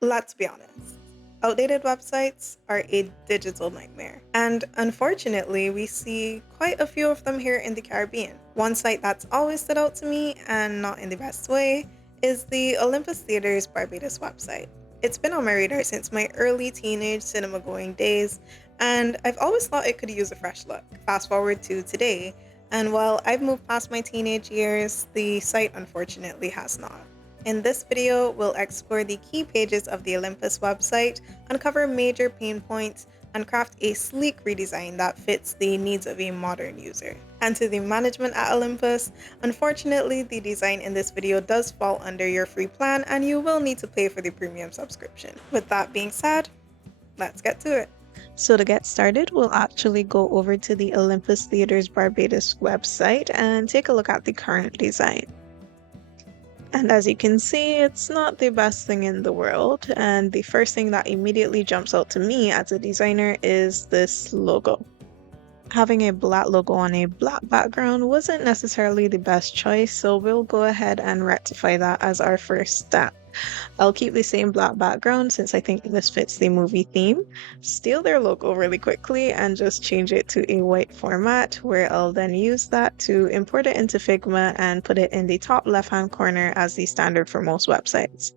Let's be honest. Outdated websites are a digital nightmare. And unfortunately, we see quite a few of them here in the Caribbean. One site that's always stood out to me, and not in the best way, is the Olympus Theatre's Barbados website. It's been on my radar since my early teenage cinema going days, and I've always thought it could use a fresh look. Fast forward to today, and while I've moved past my teenage years, the site unfortunately has not. In this video, we'll explore the key pages of the Olympus website, uncover major pain points, and craft a sleek redesign that fits the needs of a modern user. And to the management at Olympus, unfortunately, the design in this video does fall under your free plan and you will need to pay for the premium subscription. With that being said, let's get to it. So to get started, we'll actually go over to the Olympus Theatre's Barbados website and take a look at the current design. And as you can see, it's not the best thing in the world, and the first thing that immediately jumps out to me as a designer is this logo. Having a black logo on a black background wasn't necessarily the best choice, so we'll go ahead and rectify that as our first step. I'll keep the same black background since I think this fits the movie theme, steal their logo really quickly and just change it to a white format where I'll then use that to import it into Figma and put it in the top left-hand corner as the standard for most websites.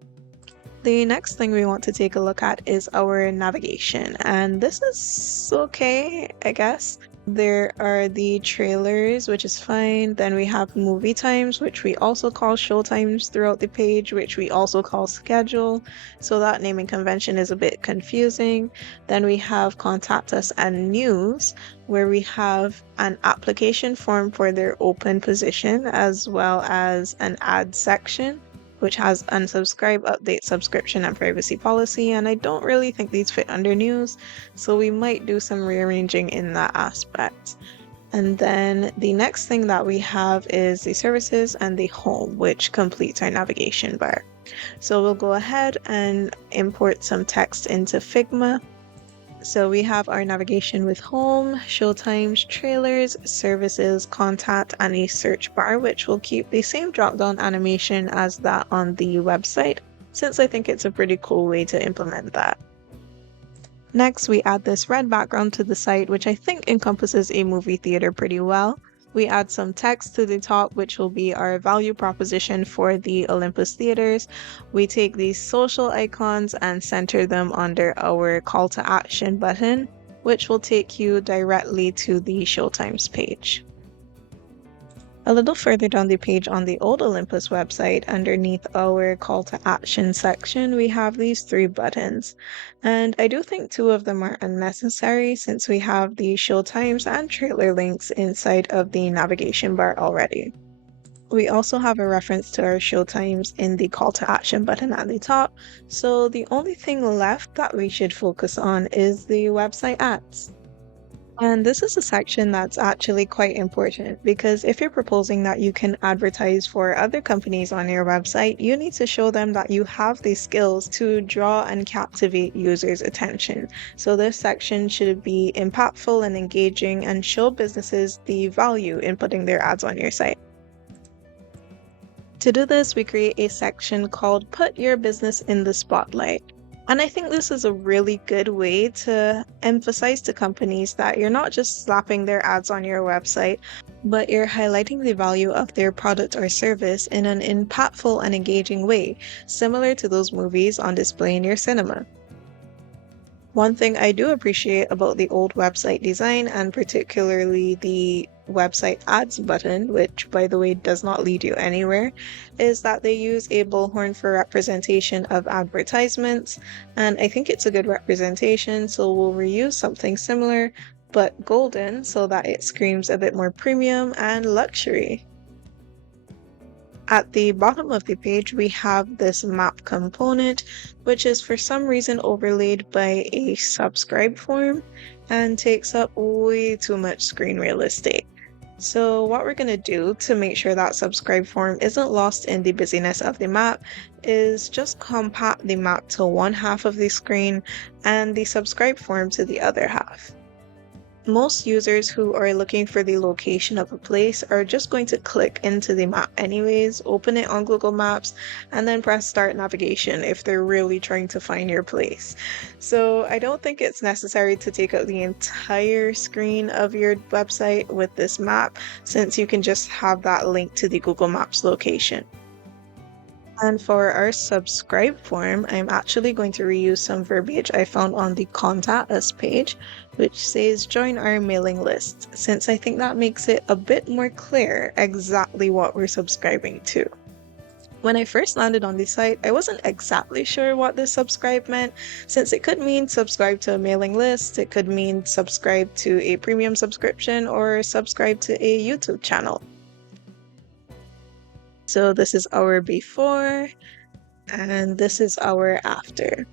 The next thing we want to take a look at is our navigation, and this is okay, I guess. There are the trailers, which is fine. Then we have movie times, which we also call show times throughout the page, which we also call schedule. So that naming convention is a bit confusing. Then we have contact us and news, where we have an application form for their open position, as well as an ad section, which has unsubscribe, update, subscription, and privacy policy, and I don't really think these fit under news, so we might do some rearranging in that aspect. And then the next thing that we have is the services and the home, which completes our navigation bar. So we'll go ahead and import some text into Figma. So we have our navigation with home, showtimes, trailers, services, contact, and a search bar, which will keep the same drop-down animation as that on the website, since I think it's a pretty cool way to implement that. Next, we add this red background to the site, which I think encompasses a movie theater pretty well. We add some text to the top, which will be our value proposition for the Olympus Theaters. We take these social icons and center them under our call to action button, which will take you directly to the Showtimes page. A little further down the page on the old Olympus website, underneath our call to action section, we have these 3 buttons. And I do think 2 of them are unnecessary since we have the showtimes and trailer links inside of the navigation bar already. We also have a reference to our showtimes in the call to action button at the top, so the only thing left that we should focus on is the website ads. And this is a section that's actually quite important because if you're proposing that you can advertise for other companies on your website, you need to show them that you have the skills to draw and captivate users' attention. So this section should be impactful and engaging and show businesses the value in putting their ads on your site. To do this, we create a section called Put Your Business in the Spotlight. And I think this is a really good way to emphasize to companies that you're not just slapping their ads on your website, but you're highlighting the value of their product or service in an impactful and engaging way, similar to those movies on display in your cinema. One thing I do appreciate about the old website design, and particularly the website ads button, which by the way does not lead you anywhere, is that they use a bullhorn for representation of advertisements, and I think it's a good representation, so we'll reuse something similar, but golden, so that it screams a bit more premium and luxury. At the bottom of the page, we have this map component, which is for some reason overlaid by a subscribe form and takes up way too much screen real estate. So what we're going to do to make sure that subscribe form isn't lost in the busyness of the map is just compact the map to one half of the screen and the subscribe form to the other half. Most users who are looking for the location of a place are just going to click into the map anyways, open it on Google Maps, and then press start navigation if they're really trying to find your place. So I don't think it's necessary to take out the entire screen of your website with this map, since you can just have that link to the Google Maps location. And for our subscribe form, I'm actually going to reuse some verbiage I found on the Contact Us page, which says join our mailing list, since I think that makes it a bit more clear exactly what we're subscribing to. When I first landed on the site, I wasn't exactly sure what this subscribe meant, since it could mean subscribe to a mailing list, it could mean subscribe to a premium subscription, or subscribe to a YouTube channel. So this is our before, and this is our after.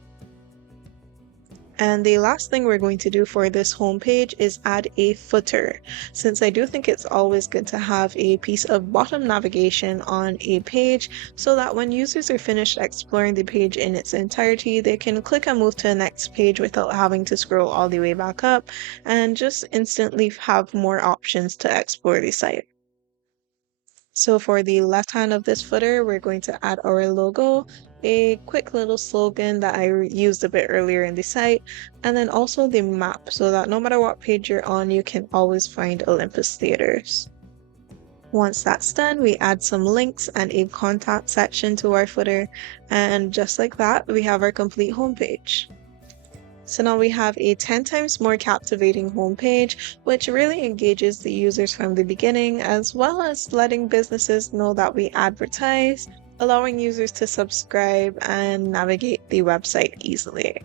And the last thing we're going to do for this homepage is add a footer, since I do think it's always good to have a piece of bottom navigation on a page so that when users are finished exploring the page in its entirety, they can click and move to the next page without having to scroll all the way back up and just instantly have more options to explore the site. So for the left hand of this footer, we're going to add our logo, a quick little slogan that I used a bit earlier in the site, and then also the map so that no matter what page you're on, you can always find Olympus Theaters. Once that's done, we add some links and a contact section to our footer, and just like that, we have our complete homepage. So now we have a 10 times more captivating homepage, which really engages the users from the beginning, as well as letting businesses know that we advertise, allowing users to subscribe and navigate the website easily.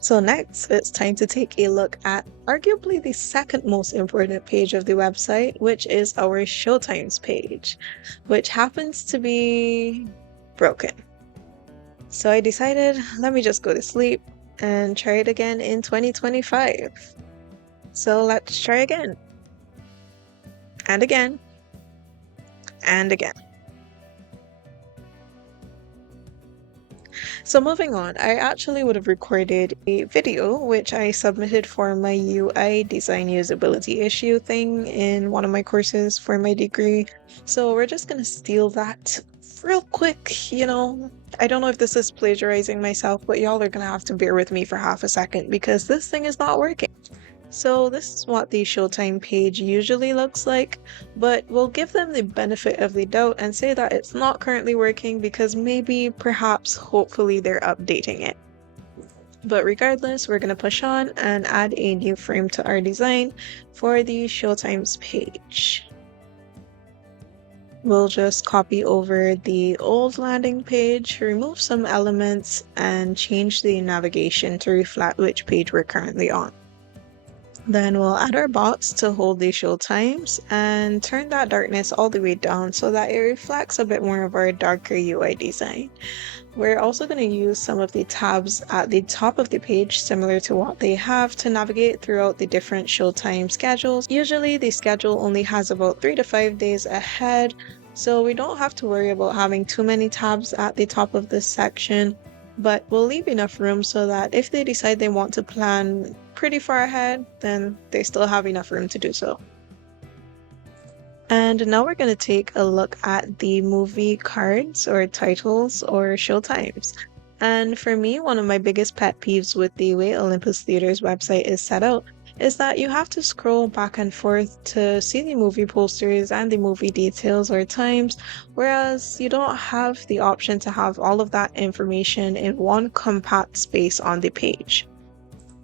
So next, it's time to take a look at arguably the second most important page of the website, which is our Showtimes page, which happens to be broken. So I decided, let me just go to sleep and try it again in 2025. So let's try again. And again. And again. So moving on, I actually would have recorded a video which I submitted for my UI design usability issue thing in one of my courses for my degree. So we're just gonna steal that real quick, I don't know if this is plagiarizing myself, but y'all are gonna have to bear with me for half a second because this thing is not working. So this is what the Showtime page usually looks like, but we'll give them the benefit of the doubt and say that it's not currently working because maybe, perhaps, hopefully they're updating it. But regardless, we're gonna push on and add a new frame to our design for the Showtimes page. We'll just copy over the old landing page, remove some elements, and change the navigation to reflect which page we're currently on. Then we'll add our box to hold the show times and turn that darkness all the way down so that it reflects a bit more of our darker UI design. We're also going to use some of the tabs at the top of the page similar to what they have to navigate throughout the different showtime schedules. Usually the schedule only has about 3 to 5 days ahead, so we don't have to worry about having too many tabs at the top of this section, but we'll leave enough room so that if they decide they want to plan pretty far ahead, then they still have enough room to do so. And now we're going to take a look at the movie cards or titles or show times. And for me, one of my biggest pet peeves with the way Olympus Theatre's website is set out is that you have to scroll back and forth to see the movie posters and the movie details or times, whereas you don't have the option to have all of that information in one compact space on the page.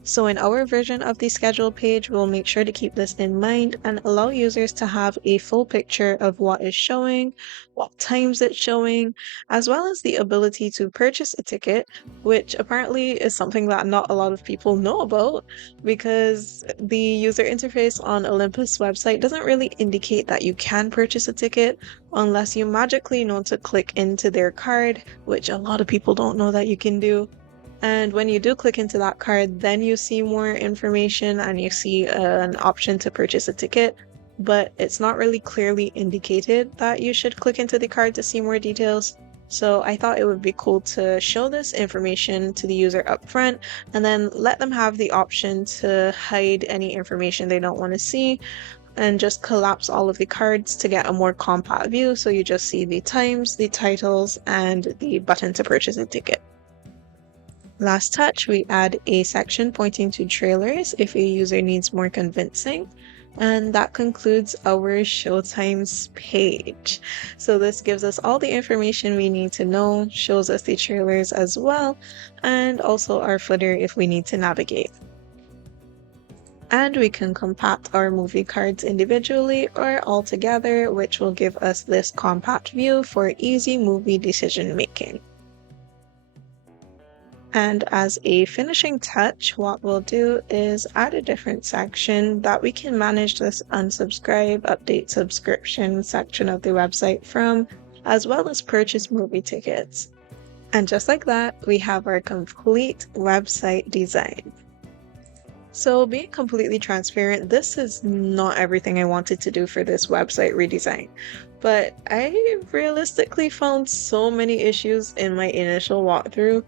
So in our version of the schedule page, we'll make sure to keep this in mind and allow users to have a full picture of what is showing, what times it's showing, as well as the ability to purchase a ticket, which apparently is something that not a lot of people know about because the user interface on Olympus website doesn't really indicate that you can purchase a ticket unless you magically know to click into their card, which a lot of people don't know that you can do. And when you do click into that card, then you see more information and you see an option to purchase a ticket, but it's not really clearly indicated that you should click into the card to see more details. So I thought it would be cool to show this information to the user up front and then let them have the option to hide any information they don't want to see and just collapse all of the cards to get a more compact view. So you just see the times, the titles, and the button to purchase a ticket. Last touch, we add a section pointing to trailers if a user needs more convincing. And that concludes our Showtimes page. So this gives us all the information we need to know, shows us the trailers as well, and also our footer if we need to navigate. And we can compact our movie cards individually or all together, which will give us this compact view for easy movie decision making. And as a finishing touch, what we'll do is add a different section that we can manage this unsubscribe, update subscription section of the website from, as well as purchase movie tickets. And just like that, we have our complete website design. So being completely transparent, this is not everything I wanted to do for this website redesign, but I realistically found so many issues in my initial walkthrough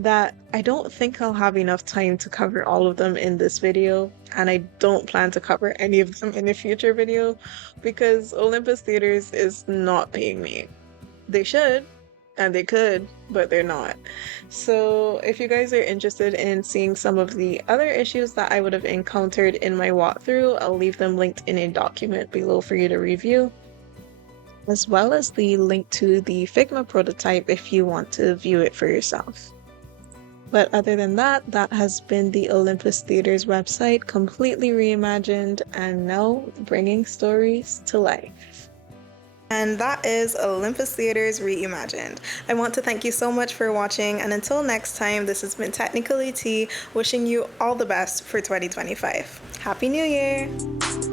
that I don't think I'll have enough time to cover all of them in this video, and I don't plan to cover any of them in a future video because Olympus Theaters is not paying me. They should, and they could, but they're not. So if you guys are interested in seeing some of the other issues that I would have encountered in my walkthrough, I'll leave them linked in a document below for you to review, as well as the link to the Figma prototype if you want to view it for yourself. But other than that, that has been the Olympus Theaters website completely reimagined and now bringing stories to life. And that is Olympus Theaters Reimagined. I want to thank you so much for watching, and until next time, this has been Technically T, wishing you all the best for 2025. Happy New Year!